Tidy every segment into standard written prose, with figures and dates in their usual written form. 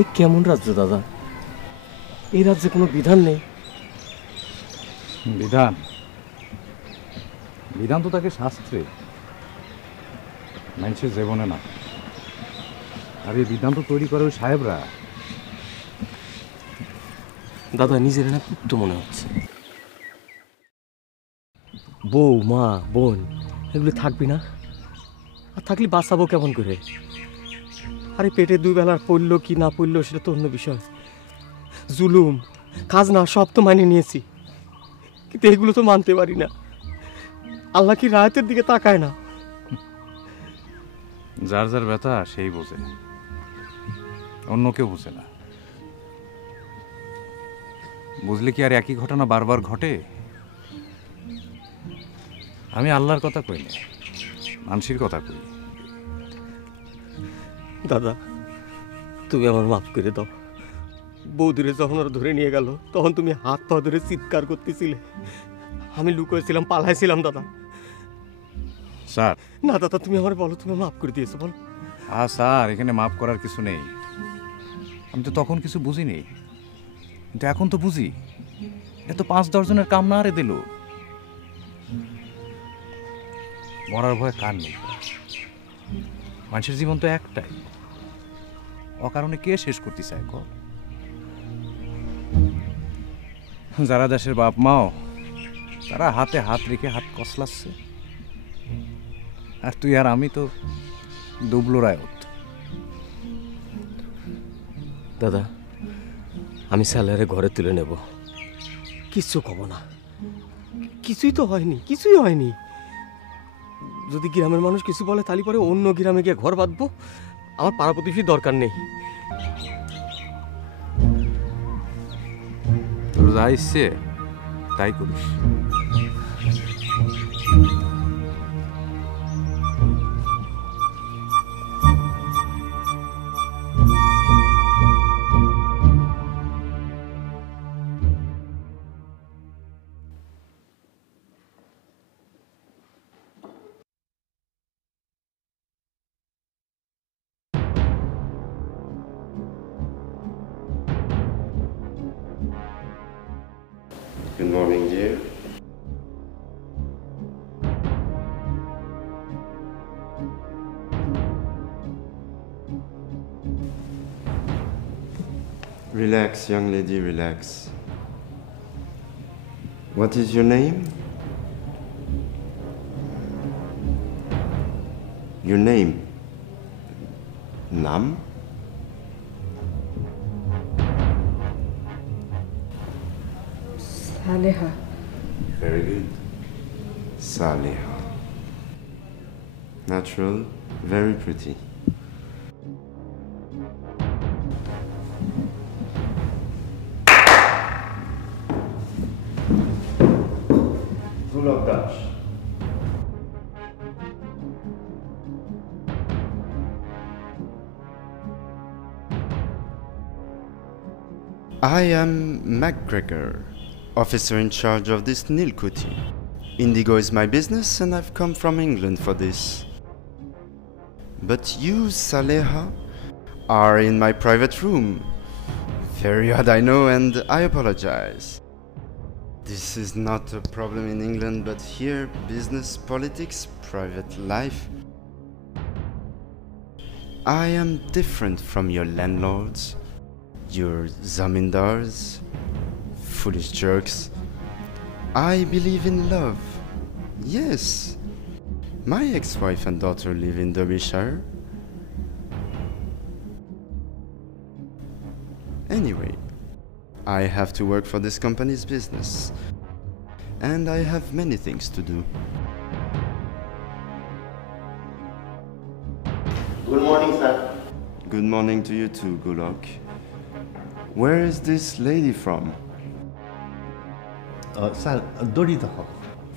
এ কেমন রাজ্য দাদা? এই রাজ্যে কোনো বিধান নেই। বিধান বিধান তো তাকে শাস্ত্রে, মানুষের জীবনে না। আর এই বিধান তো তৈরি করে ওই সাহেবরা। দাদা নিজের না পুত্র মনে হচ্ছে। বউ, মা, বোন এগুলো থাকবি না? আর থাকলে বাঁচাবো কেমন করে? আরে পেটে দুই বেলার পড়লো কি না পড়লো সেটা তো অন্য বিষয়। জুলুম, খাজনা সব তো মানিয়ে নিয়েছি, কিন্তু এগুলো তো মানতে পারি না। আল্লাহ কি রায়তের দিকে তাকায় না? যার যার ব্যথা সেই বোঝে, অন্য কেউ বোঝে না। বুঝলে কি আর একই ঘটনা বারবার ঘটে? আমি আল্লাহর কথা কই না, মানুষের কথা কই। দাদা তুমি আমার মাফ করে দাও। বৌদিরে যখন ওরা ধরে নিয়ে গেল তখন তুমি হাত পা ধরে চিৎকার করতেছিলে, আমি লুকোয়েছিলাম, পালাইছিলাম দাদা। স্যার না দাদা তুমি আমার বলো, তুমি মাফ করে দিয়েছো বলো। স্যার এখানে মাফ করার কিছু নেই। আমি তো তখন কিছু বুঝিনি, কিন্তু এখন তো বুঝি। এটা তো 5-10 জনের কাম না রে দিল। মরার ভয় কার নেই? মানুষের জীবন তো একটাই, অকারণে কে শেষ করতে চায়? যারা দেশের বাপ মাও তারা হাতে হাত রেখে হাত কসলাচ্ছে, আর তুই আর আমি তো দুবলো রায়ত। দাদা আমি স্যালারে ঘরে তুলে নেব, কিচ্ছু কব না। কিছুই তো হয়নি, কিছুই হয়নি। যদি গ্রামের মানুষ কিছু বলে তাহলে পরে অন্য গ্রামে গিয়ে ঘর বাঁধবো। আমার পাড়া প্রতিবেশীর দরকার নেই। তোর যা ইচ্ছে তাই করিস। Good morning, dear. Relax, young lady, relax. What is your name? Your name? Nam? Saleha. Very good. Saleha. Natural, very pretty. Full of Dutch. I am MacGregor, officer in charge of this Nilkuti. Indigo is my business and I've come from England for this. But you, Saleha, are in my private room. Very odd, I know, and I apologize. This is not a problem in England, but here, business, politics, private life. I am different from your landlords, your zamindars, foolish jerks. I believe in love. Yes. My ex-wife and daughter live in Derbyshire. Anyway, I have to work for this company's business. And I have many things to do. Good morning, sir. Good morning to you too, Golok. Where is this lady from? Sir দড়িদহ।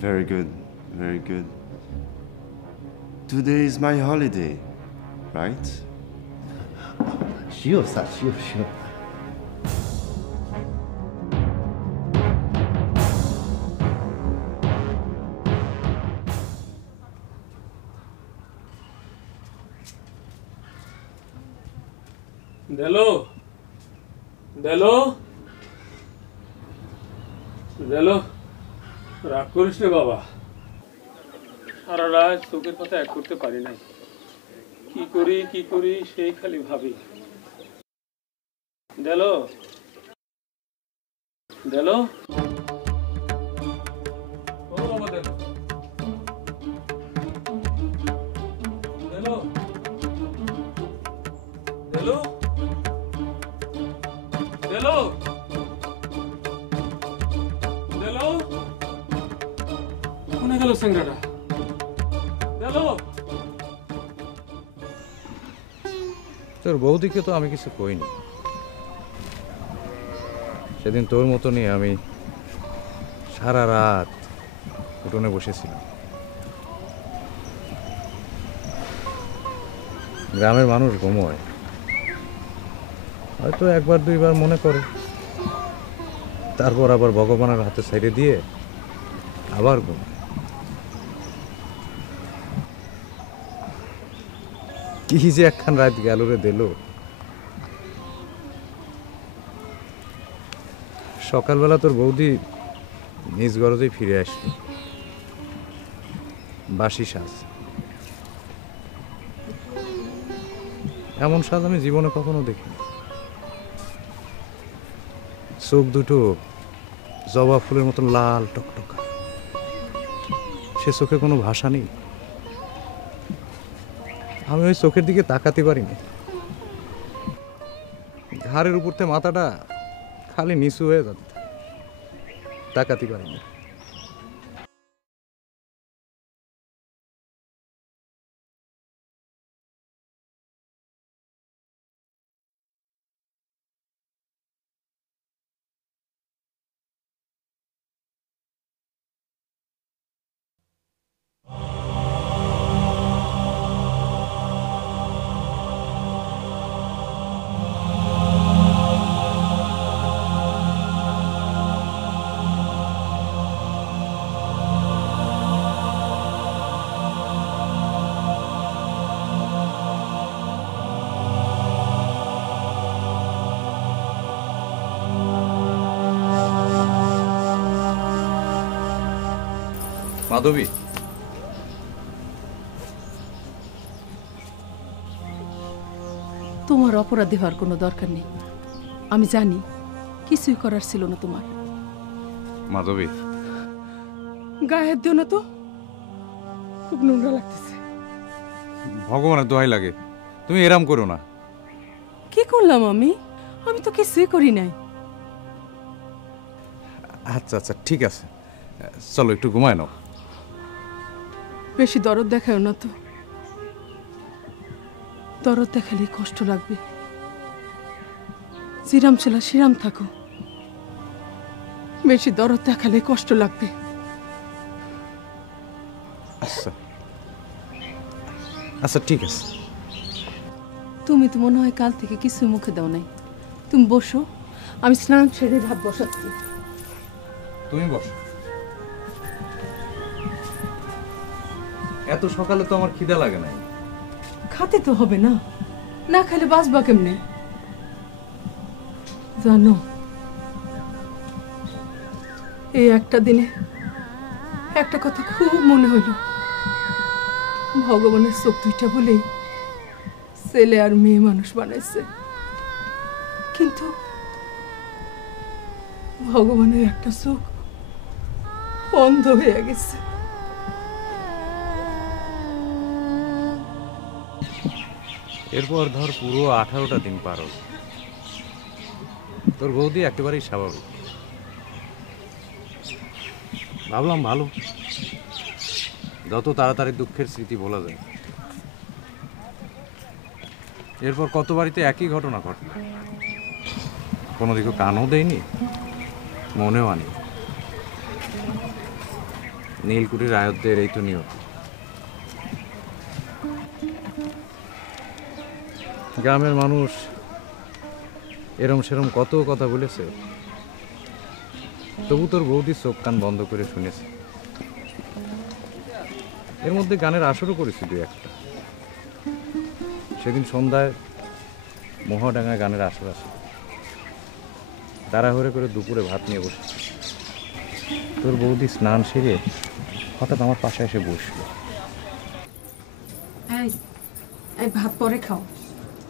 Very good, very good. Today is my holiday, right? Sure sir, sure sure. Hello দেলো দেলো, রাগ করিস রে বাবা। সারা রাত চোখের কথা এক করতে পারি নাই, কি করি সেই খালি ভাবি। দেলো দেলো, ও বাবা দেলো দেলো দেলো দেলো দেলো, কোনে গেল স্যাংরাটা? দেলো, তোর বৌদিকে তো আমি কিছু কইনি। সেদিন তোর মতনই আমি সারা রাত উঠোনে বসেছিলাম। গ্রামের মানুষ ঘুমোয়, হয়তো একবার দুইবার মনে করে, তারপর আবার ভগবানের হাতে ছেড়ে দিয়ে আবার ঘুমায়। কি যে একখান রাত গেল রে দিল। সকালবেলা তোর বৌদি নিজ গরজেই ফিরে আসলো, বাসি সাজ। এমন সাজ আমি জীবনে কখনো দেখিনি। চোখ দুটো জবা ফুলের মতো লাল টকটকা, সে চোখে কোনো ভাষা নেই। আমি ওই চোখের দিকে তাকাতে পারিনি। ঘাড়ের উপর থেকে মাথাটা খালি নিচু হয়ে যাবে, তাকাতে পারিনি। মাধবী, তোমার অপরাধী হওয়ার কোনো দরকার নেই। আমি জানি কিছুই করার ছিল না তোমার। মাধবী, গায়ে হাত দিও না তো, খুব নোংরা লাগতেছে। ভগবানের দোহাই লাগে, তুমি এরাম করো না। কি করলাম আমি? আমি তো কিছুই করি নাই। আচ্ছা আচ্ছা ঠিক আছে, চলো একটু ঘুমায় নাও। বেশি দরদ দেখাও না তো, দরদ দেখালে কষ্ট লাগবে। জিরাম ছেলা শিরাম থাকো, বেশি দরদ দেখালে কষ্ট লাগবে। আচ্ছা আচ্ছা ঠিক আছে। তুমি তো মনে হয় কাল থেকে কিছু মুখে দাও নাই। তুমি বসো, আমি স্নান সেরে ভাত বসাচ্ছি। তুমি বসো। এত সকালে তো আমার খিদা লাগে নাই। খাতে তো হবে না, না খেলে বাঁচবা কেমনে? জানো, এই একটা দিনে একটা কথা খুব মনে হলো। ভগবানের চোখ দুইটা বলে ছেলে আর মেয়ে মানুষ বানাইছে, কিন্তু ভগবানের একটা চোখ অন্ধ হয়ে গেছে। এরপর ধর পুরো 18টা দিন পার হল। তোর বৌদি একেবারেই স্বাভাবিক। ভাবলাম ভালো, যত তাড়াতাড়ি দুঃখের স্মৃতি ভোলা যায়। এরপর কত বাড়িতে একই ঘটনা ঘটল, কোনো দিকে কানও দেয়নি, মনেও আনি। নীলকুঠির আয়ত্তের এই তো নিয়ত। গ্রামের মানুষ এরম সেরম কত কথা বলেছে, তবু তোর বৌদি চোখ কান বন্ধ করে শুনেছে। এর মধ্যে গানের আসরও করেছি দুই একটা। সেদিন সন্ধ্যায় মহাডাঙ্গায় গানের আসর আছে। তাড়াহুড়ো করে দুপুরে ভাত নিয়ে বসেছি। তোর বৌদি স্নান সেরে হঠাৎ আমার পাশে এসে বসলো। এই এই ভাত পরে খাও,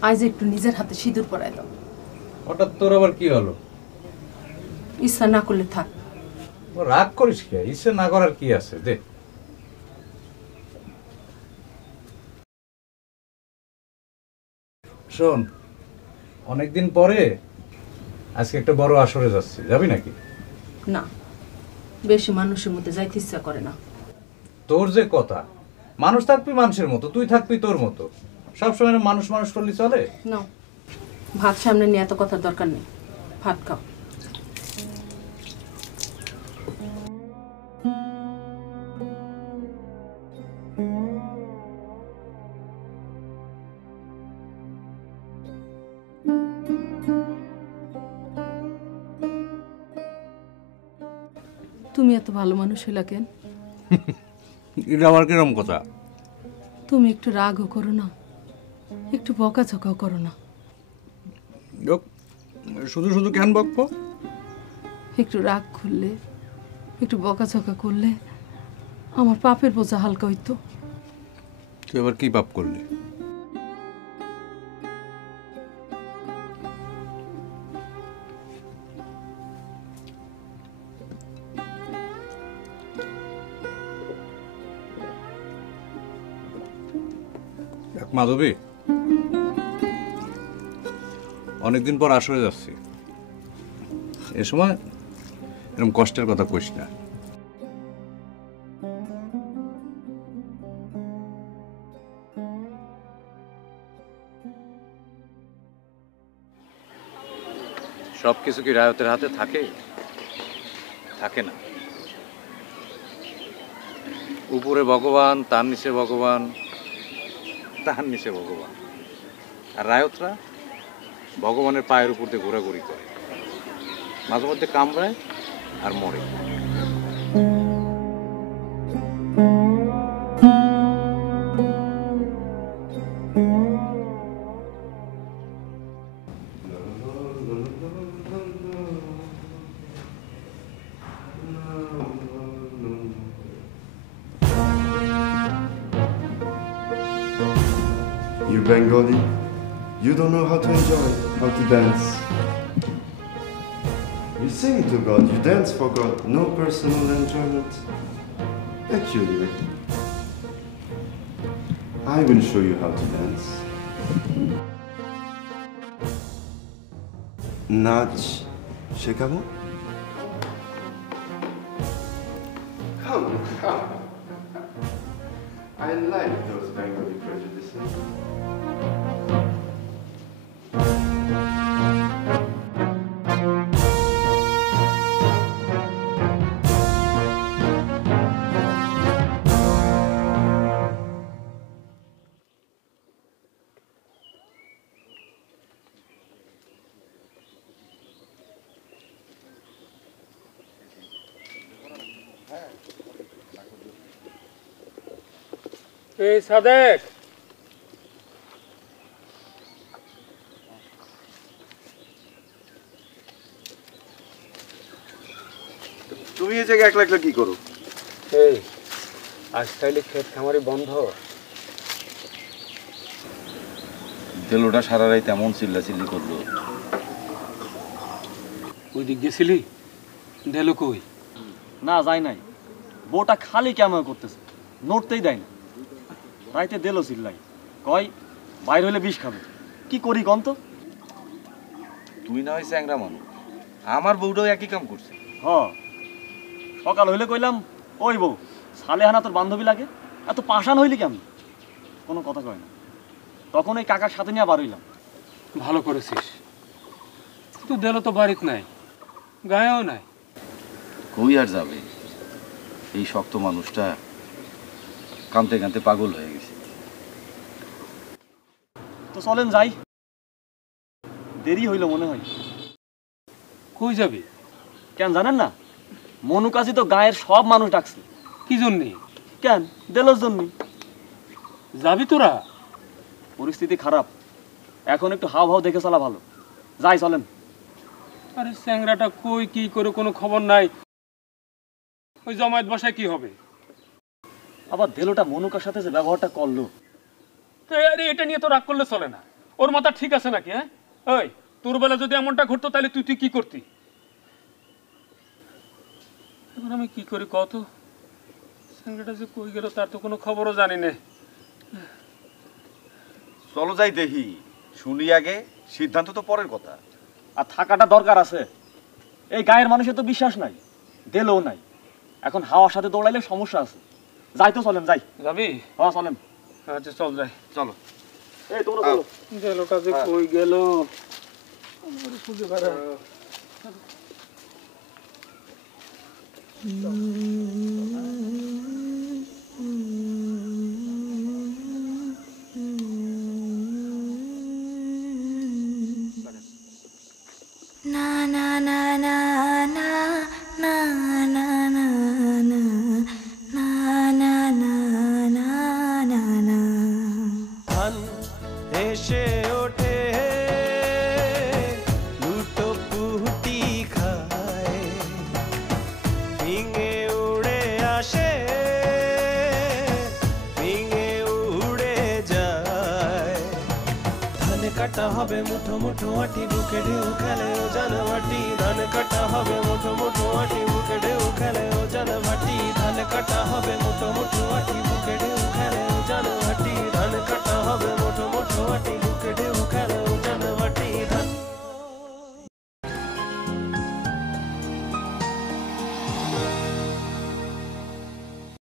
আজ একটু নিজের হাতে সিঁদুর পরাই দাও। হঠাৎ তোর আবার কি হলো? ইচ্ছা না করলে থাক। রাগ করিস কে? ইচ্ছে না করার কি আছে, দে। শোন, অনেকদিন পরে আজকে একটা বড় আসরে যাচ্ছি, যাবি নাকি? না, বেশি মানুষের মধ্যে যাইতে ইচ্ছা করে না। তোর যে কথা, মানুষ থাকবি মানুষের মতো, তুই থাকবি তোর মতো, সবসময় মানুষ মানুষ করলে চলে? না, ভাত সামনে নিয়ে এত কথার দরকার নেই, ভাত খাও। তুমি এত ভালো মানুষ হইলা কেন? এটা আবার কিরম কথা? তুমি একটু রাগও করো না, একটু বকাঝকাও করো না। শুধু শুধু কেন বকবো? একটু রাগ করলে, একটু বকাঝকা করলে আমার পাপের বোঝা হালকা হইতো। তুই আবার কি পাপ করলি? মাধবী, অনেকদিন পর আসরে যাচ্ছি, এ সময় এরকম কষ্টের কথা কইস না। সবকিছু কি রায়তের হাতে থাকে? থাকে না। উপরে ভগবান, তার নিচে ভগবান, তার নিচে ভগবান, আর রায়তরা ভগবানের পায়ের উপর দিয়ে ঘোরাঘুরি করে, মাঝে মধ্যে কামড়ায় আর মরে। You Bengali, you don't know how to enjoy, how to dance. You sing to God, you dance for God, no personal enjoyment. Actually, I will show you how to dance. নাচ শেখাবো? Come, come. I like those Bengali prejudices. এই সাদেক, তুমি এই জায়গায় একলা একলা কি করো? এই আজ তাইলে ক্ষেত খামারি বন্ধ? দেলোটা সারা রাত এমন চিল্লাচিল্লি করলো। ওই দিক গেছিলি? দেলো কই? না যাই নাই, বউটা খালি কেমন করতেছে, নড়তেই দেয় না। রাইতে দিল চিল্লাই, কয় বাইর হইলে বিষ খাবে। কি করি কন তো? তুই না হয় চ্যাংরা মানুষ, আমার বউটাও একই কাম করছে। হ, সকাল হইলে কইলাম, ওই বউ সালেহানা তোর বান্ধবী লাগে, এত পাষাণ হইলি কেমন? কোনো কথা কয় না। তখন ওই কাকার সাথে নিয়ে বার হইলাম। ভালো করেছিস, কিন্তু দেলো তো বাড়িতে নাই, গায়েও নাই। কই আর যাবে, এই শক্ত মানুষটা কাঁদতে কাঁদতে পাগল হয়ে গেছে। তো চলেন যাই, দেরি হইল মনে হয়। কই যাবি? কেন জানেন না? মনু কাজী তো গায়ের সব মানুষ ডাকছে। কি জন্যে? কেন, দেলোর জন্য। যাবি তোরা? পরিস্থিতি খারাপ, এখন একটু হাও ভাও দেখে চলা ভালো। যাই চলেন। আরে স্যাংরাটা কই কি করে কোনো খবর নাই। ওই জমায়েত বসায় কি হবে? আবার দেলোটা মনুকার সাথে যে ব্যবহারটা করলো, তো আরে এটা নিয়ে তো রাগ করলে চলে না। ওর মাথা ঠিক আছে নাকি? হ্যাঁ, ওই তোর বেলা যদি এমনটা ঘটতো তাহলে তুই কি করতি? এখন আমি কি করি কত? স্যাংরাটা যে কই গেল তার তো কোনো খবরও জানি না। চলো যাই দেখি, শুনি আগে, সিদ্ধান্ত তো পরের কথা। আর থাকাটা দরকার আছে। এই গায়ের মানুষের তো বিশ্বাস নাই, দেলও নাই। এখন হাওয়ার সাথে দৌড়াইলে সমস্যা আছে। যাই তো, চলেন যাই। যাবি? হ্যাঁ চলেন। আচ্ছা চল যাই। চলো। এই তোমরা চলো। গেলটা যে কই গেল আমি খুঁজে বেড়া। না না না না না না না না না না না না না না না ধান এসে ওঠে লুটো পুটি খায়, ফিঙে উড়ে আসে ফিঙে উড়ে যায়। ধান কাটা হবে মুঠো মুঠো আটি, বুকে ঢেউ খেলে ও জানবাটি। ধান কাটা হবে মুঠো মুঠো আটি, বুকে ঢেউ খেলে ও জানবাটি। ধান কাটা হবে মুঠো মুঠো আটি।